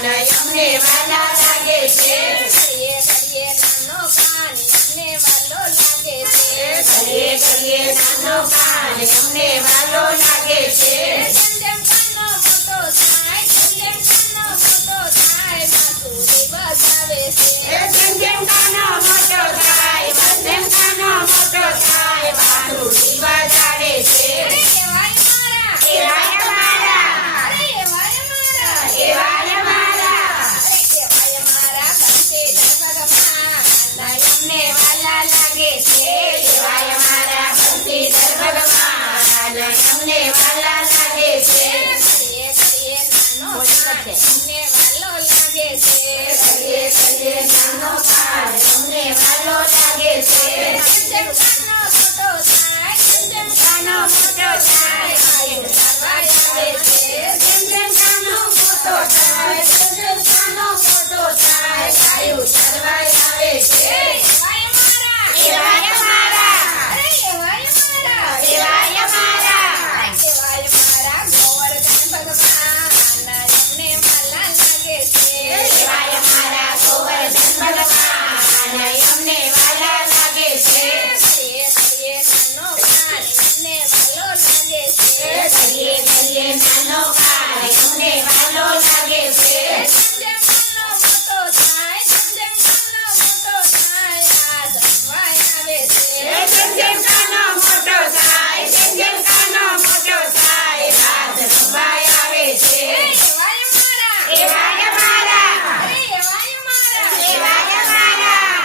અમને વાલા લાગે છે ઘડીએ ઘડીએ નાનો કાન અમને વાલો લાગે છે ઘડીએ ઘડીએ નાનો કાન અમને વાલો લાગે છે જેમ જેમ કાનો મોટો થાય જેમ જેમ કાનો મોટો થાય બાંસુરી બજાવે છે જેમ જેમ કાનો મોટો થાય જેમ કાનો મોટો થાય બાંસુરી બજાવે છે એવાય મારા એવાય મારા એવાય મારા એવાય મારા બંસી ભગવાન અમને વાલા લાગે છે એવાય મારા બંસીધર ભગવાન અમને વાલા લાગે છે ઘડીએ ઘડીએ નાનો કાન અમને વાલો લાગે છે ઘડીએ ઘડીએ નાનો કાન અમને વાલો લાગે છે જેમ કાનો મોટો થાય જેમ કાનો મોટો થાય આયુ સવાય આવે છે જેમ જેમ કાનો મોટો થાય જેમ કાનો મોટો થાય આયુ સવાય આવે છે એવાય મારા એવાય મારા એવાય મારા એવાય મારા ગોવર્ધન ભગવાન અમને વાલા લાગે છે એવાય મારા ગોવર્ધન ભગવાન અમને વાલા લાગે છે ઘડીએ ઘડીએ નાનો કાન અમને વાલો લાગે છે ઘડીએ ઘડીએ નાનો કાન અમને વાલો લાગે છે જેમ કાનો મોટો થાય જેમ કાનો મોટો થાય આ જમવાય આવે છે જેમ જેમ કાનો મોટો થાય જેમ કાનો મોટો થાય રાત રમવાય આવે છે એવાય મારા એવાય મારા એવાય મારા એવાય મારા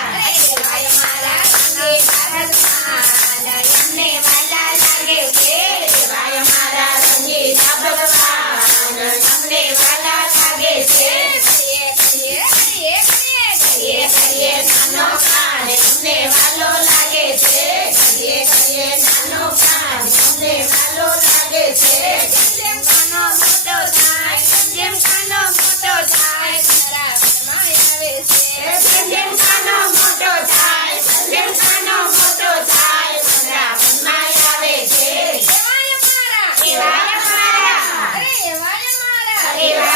એવાય મારા રંગીલા ભગવાન અમને વાલા લાગે છે એવાય મારા રંગીલા ભગવાન અમને વાલા લાગે છે ઘડીએ ઘડીએ ઘડીએ ઘડીએ નાનો કાન અમને વાલો લાગે છે ઘડીએ ઘડીએ નાનો કાન અમને વાલો લાગે છે જેમ કાનો મોટો થાય જેમ કાનો મોટો થાય શ્રાવણમાં આવે છે જેમ કાનો મોટો થાય જેમ કાનો મોટો થાય વૃંદાવનમાં આવે છે એવાય મારા એવાય મારા એવાય મારા એવાય